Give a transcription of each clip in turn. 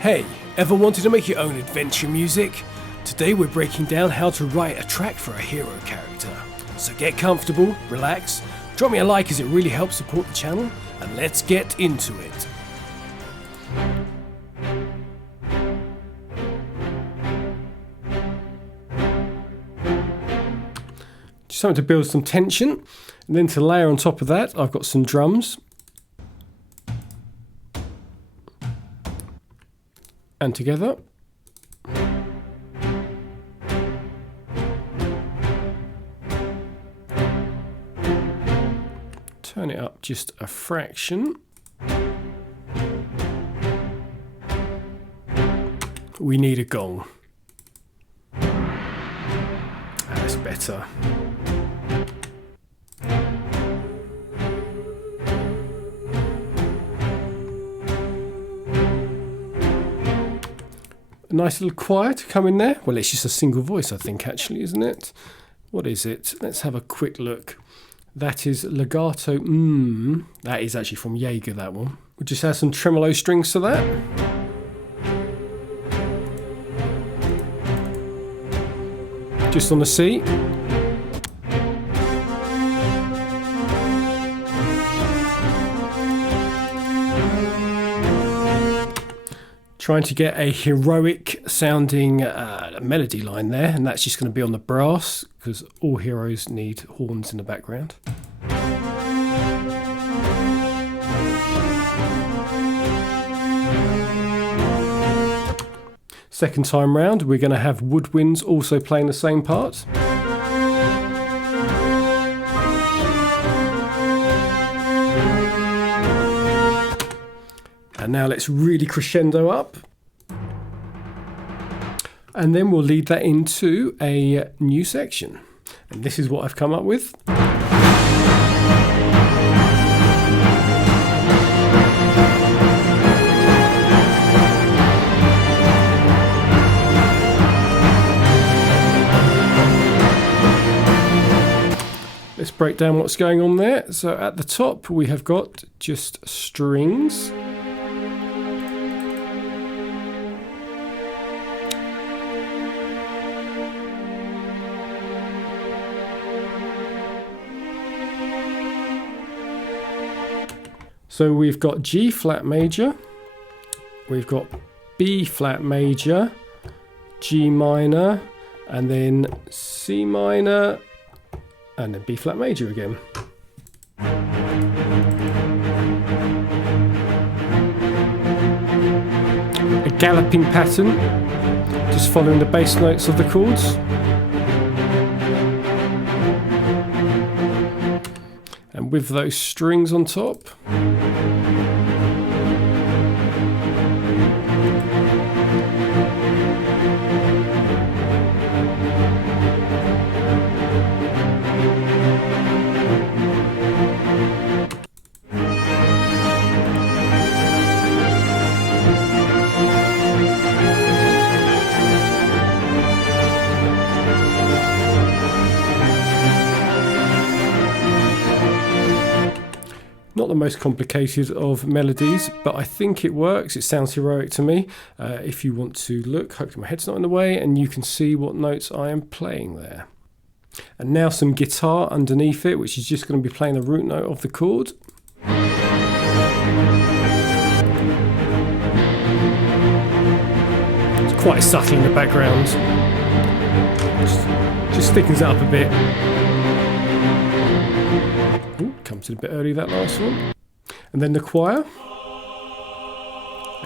Hey, ever wanted to make your own adventure music? Today we're breaking down how to write a track for a hero character. So get comfortable, relax, drop me a like as it really helps support the channel, and let's get into it. Just something to build some tension, and then to layer on top of that I've got some drums. And together. Turn it up just a fraction. We need a gong. That's better. A nice little choir to come in there. Well, it's just a single voice, I think, actually, isn't it? What is it? Let's have a quick look. That is legato. That is actually from Jaeger, that one. We'll just add some tremolo strings to that. Just on the C. Trying to get a heroic sounding melody line there, and that's just going to be on the brass because all heroes need horns in the background. Second time round we're going to have woodwinds also playing the same part. And now let's really crescendo up. And then we'll lead that into a new section. And this is what I've come up with. Let's break down what's going on there. So at the top we have got just strings. So we've got G flat major, we've got B flat major, G minor, and then C minor, and then B flat major again. A galloping pattern, just following the bass notes of the chords. And with those strings on top. Not the most complicated of melodies, but I think it works. It sounds heroic to me. If you want to look, hopefully my head's not in the way, and you can see what notes I am playing there. And now some guitar underneath it, which is just going to be playing the root note of the chord. It's quite subtle in the background. Just thickens it up a bit. Comes in a bit early, that last one. And then the choir.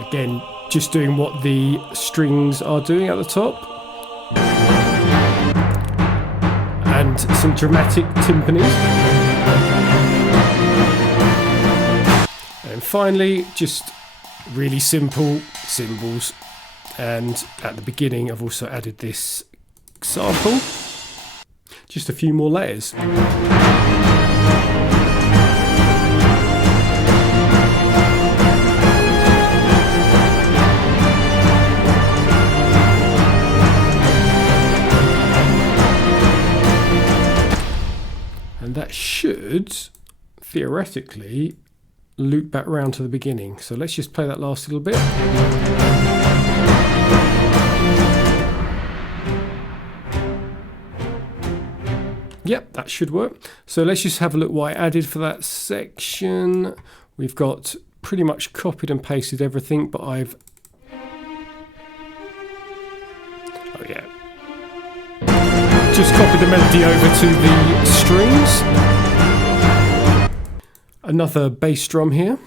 Again, just doing what the strings are doing at the top. And some dramatic timpanis. And finally, just really simple cymbals. And at the beginning, I've also added this sample. Just a few more layers. And that should theoretically loop back round to the beginning. So let's just play that last little bit. Yep, that should work. So let's just have a look what I added for that section. We've got pretty much copied and pasted everything, but I've... Oh yeah. Just copied the melody over to the strings. Another bass drum here.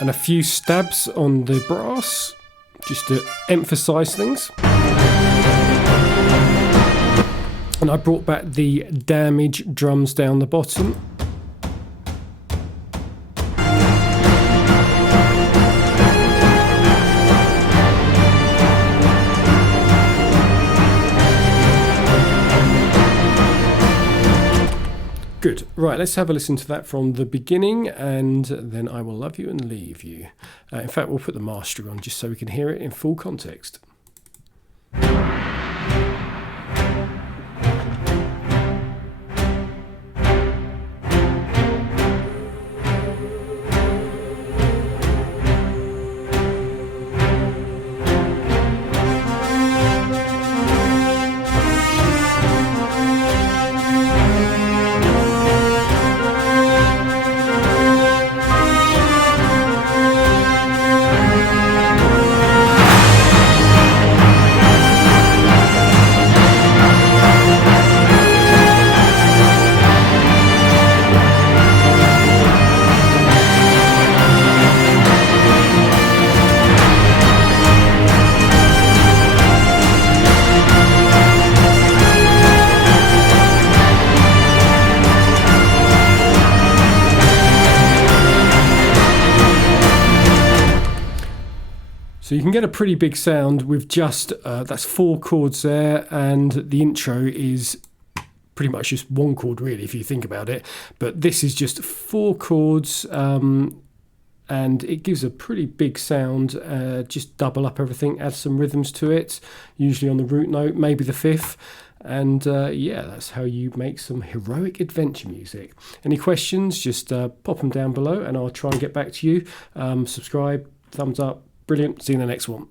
And a few stabs on the brass, just to emphasize things. And I brought back the damage drums down the bottom. Good. Right, let's have a listen to that from the beginning, and then I will love you and leave you. In fact, we'll put the master on just so we can hear it in full context. So you can get a pretty big sound with just, that's 4 chords there, and the intro is pretty much just 1 chord really if you think about it. But this is just 4 chords, and it gives a pretty big sound. Just double up everything, add some rhythms to it, usually on the root note, maybe the 5th. And yeah, that's how you make some heroic adventure music. Any questions, just pop them down below and I'll try and get back to you. Subscribe, thumbs up. Brilliant. See you in the next one.